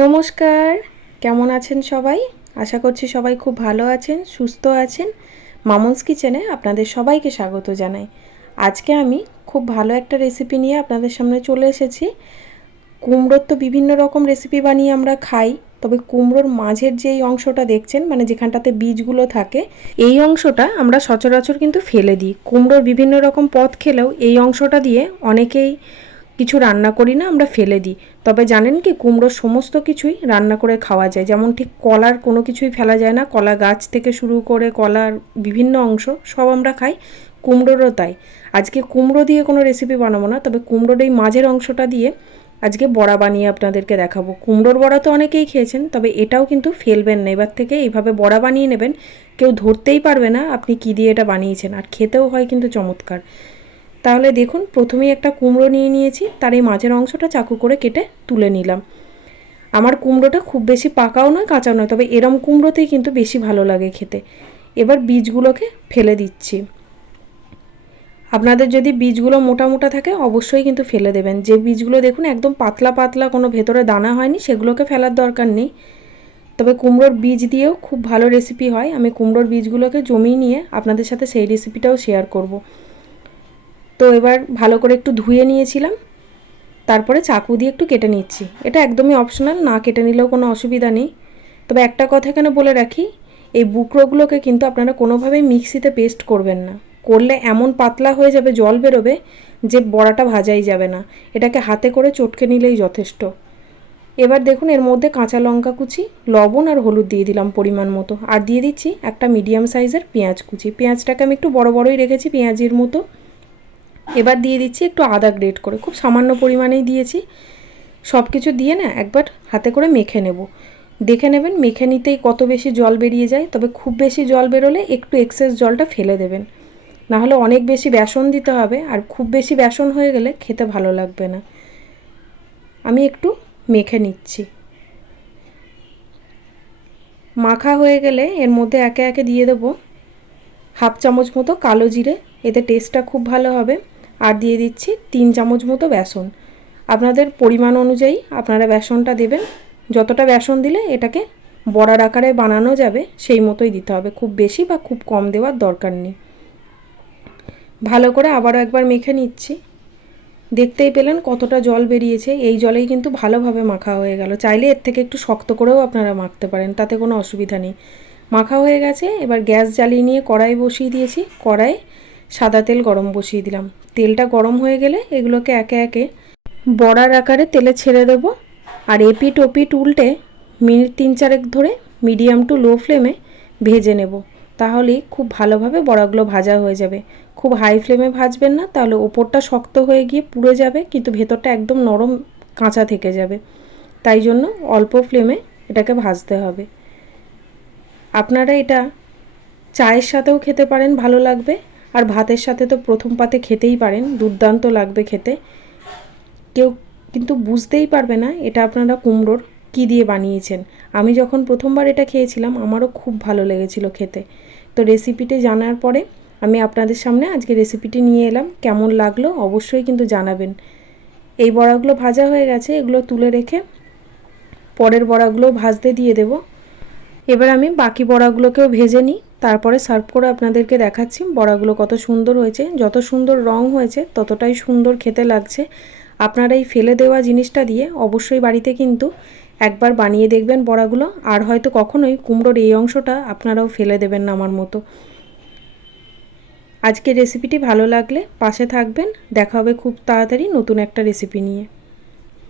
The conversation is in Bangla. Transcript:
নমস্কার, কেমন আছেন সবাই? আশা করছি সবাই খুব ভালো আছেন, সুস্থ আছেন। মামনস কিচেনে আপনাদের সবাইকে স্বাগত জানাই। আজকে আমি খুব ভালো একটা রেসিপি নিয়ে আপনাদের সামনে চলে এসেছি। কুমড়োর তো বিভিন্ন রকম রেসিপি বানিয়ে আমরা খাই, তবে কুমড়োর মাঝের যেই অংশটা দেখছেন মানে যেখানটাতে বীজগুলো থাকে, এই অংশটা আমরা সচরাচর কিন্তু ফেলে দিই। কুমড়োর বিভিন্ন রকম পদ খেলেও এই অংশটা দিয়ে অনেকেই কিছু রান্না করি না, আমরা ফেলে দিই। তবে জানেন কি, কুমড়োর সমস্ত কিছুই রান্না করে খাওয়া যায়। যেমন ঠিক কলার কোনো কিছুই ফেলা যায় না, কলা গাছ থেকে শুরু করে কলার বিভিন্ন অংশ সব আমরা খাই, কুমড়োরও তাই। আজকে কুমড়ো দিয়ে কোনো রেসিপি বানাবো না, তবে কুমড়োর এই মাঝের অংশটা দিয়ে আজকে বড়া বানিয়ে আপনাদেরকে দেখাবো। কুমড়োর বড়া তো অনেকেই খেয়েছেন, তবে এটাও কিন্তু ফেলবেন না। এবার থেকে এইভাবে বড়া বানিয়ে নেবেন, কেউ ধরতেই পারবে না আপনি কী দিয়ে এটা বানিয়েছেন, আর খেতেও হয় কিন্তু চমৎকার। তাহলে দেখুন, প্রথমেই একটা কুমড়ো নিয়ে নিয়েছি, তার এই মাঝের অংশটা চাকু করে কেটে তুলে নিলাম। আমার কুমড়োটা খুব বেশি পাকাও নয়, কাঁচাও নয়, তবে এরম কুমড়োতেই কিন্তু বেশি ভালো লাগে খেতে। এবার বীজগুলোকে ফেলে দিচ্ছি। আপনাদের যদি বীজগুলো মোটা মোটা থাকে, অবশ্যই কিন্তু ফেলে দেবেন। যে বীজগুলো দেখুন, একদম পাতলা পাতলা, কোনো ভেতরে দানা হয়নি, সেগুলোকে ফেলার দরকার নেই। তবে কুমড়োর বীজ দিয়েও খুব ভালো রেসিপি হয়। আমি কুমড়োর বীজগুলোকে জমিয়ে নিয়ে আপনাদের সাথে সেই রেসিপিটাও শেয়ার করব। তো এবার ভালো করে একটু ধুয়ে নিয়েছিলাম। তারপরে চাকু দিয়ে একটু কেটে নিচ্ছি। এটা একদমই অপশনাল না কেটে নিলেও কোনো অসুবিধা নেই। তবে একটা কথা এখানে বলে রাখি, এই বুকরোগুলোকে কিন্তু আপনারা কোনোভাবেই মিক্সিতে পেস্ট করবেন না। করলে এমন পাতলা হয়ে যাবে, জল বেরোবে যে বড়াটা ভাজাই যাবে না। এটাকে হাতে করে চটকে নিলেই যথেষ্ট। এবার দেখুন, এর মধ্যে কাঁচা লঙ্কা কুচি, লবণ আর হলুদ দিয়ে দিলাম পরিমাণ মতো। আর দিয়ে দিচ্ছি একটা মিডিয়াম সাইজের পেঁয়াজ কুচি। পেঁয়াজটাকে আমি একটু বড় বড়ই রেখেছি, পেঁয়াজির মতো। এবার দিয়ে দিচ্ছি একটু আদা গ্রেট করে, খুব সামান্য পরিমাণেই দিয়েছি। সব কিছু দিয়ে না একবার হাতে করে মেখে নেব। দেখে নেবেন, মেখে নিতেই কত বেশি জল বেরিয়ে যায়, তবে খুব বেশি জল বেরোলে একটু এক্সেস জলটা ফেলে দেবেন। নাহলে অনেক বেশি বেসন দিতে হবে, আর খুব বেশি বেসন হয়ে গেলে খেতে ভালো লাগবে না। আমি একটু মেখে নিচ্ছি। মাখা হয়ে গেলে এর মধ্যে একে একে দিয়ে দেবো। হাফ চামচ মতো কালো জিরে, এতে টেস্টটা খুব ভালো হবে। আর দিয়ে দিচ্ছি তিন চামচ মতো বেসন। আপনাদের পরিমাণ অনুযায়ী আপনারা বেসনটা দেবেন। যতটা বেসন দিলে এটাকে বড়ার আকারে বানানো যাবে, সেই মতোই দিতে হবে। খুব বেশি বা খুব কম দেওয়ার দরকার নেই। ভালো করে আবারও একবার মেখে নিচ্ছি। দেখতেই পেলেন কতটা জল বেরিয়েছে। এই জলেই কিন্তু ভালোভাবে মাখা হয়ে গেল। চাইলে এর থেকে একটু শক্ত করেও আপনারা মাখতে পারেন, তাতে কোনো অসুবিধা নেই। মাখা হয়ে গেছে, এবার গ্যাস জ্বালিয়ে নিয়ে কড়াই বসিয়ে দিয়েছি। কড়াই সাদা তেল গরম বসিয়ে দিলাম। তেলটা গরম হয়ে গেলে এগুলোকে একে একে বড়ার আকারে তেলে ছেড়ে দেবো। আর এপিট ওপিট উল্টে মিনিট তিন চারেক ধরে মিডিয়াম টু লো ফ্লেমে ভেজে নেব। তাহলেই খুব ভালোভাবে বড়াগুলো ভাজা হয়ে যাবে। খুব হাই ফ্লেমে ভাজবেন না, তাহলে ওপরটা শক্ত হয়ে গিয়ে পুড়ে যাবে, কিন্তু ভেতরটা একদম নরম কাঁচা থেকে যাবে। তাই জন্য অল্প ফ্লেমে এটাকে ভাজতে হবে। আপনারা এটা চায়ের সাথেও খেতে পারেন, ভালো লাগবে। আর ভাতের সাথে তো প্রথম পাতে খেতেই পারেন, দুর্দান্ত লাগবে খেতে। কেউ কিন্তু বুঝতেই পারবে না এটা আপনারা কুমড়োর কী দিয়ে বানিয়েছেন। আমি যখন প্রথমবার এটা খেয়েছিলাম, আমারও খুব ভালো লেগেছিল খেতে। তো রেসিপিটি জানার পরে আমি আপনাদের সামনে আজকে রেসিপিটি নিয়ে এলাম, কেমন লাগল অবশ্যই কিন্তু জানাবেন। এই বড়াগুলো ভাজা হয়ে গেছে, এগুলো তুলে রেখে পরের বড়াগুলো ভাজতে দিয়ে দেব। এবার আমি বাকি বড়াগুলোকেও ভেজে নিই। তারপরে সার্ভ করে আপনাদেরকে দেখাচ্ছি। বড়াগুলো কত সুন্দর হয়েছে। যত সুন্দর রং হয়েছে, ততটাই সুন্দর খেতে লাগছে। আপনারা এই ফেলে দেওয়া জিনিসটা দিয়ে অবশ্যই বাড়িতে কিন্তু একবার বানিয়ে দেখবেন বড়াগুলো। আর হয়তো কখনোই কুমড়োর এই অংশটা আপনারাও ফেলে দেবেন না আমার মতো। আজকের রেসিপিটি ভালো লাগলে পাশে থাকবেন। দেখা হবে খুব তাড়াতাড়ি নতুন একটা রেসিপি নিয়ে।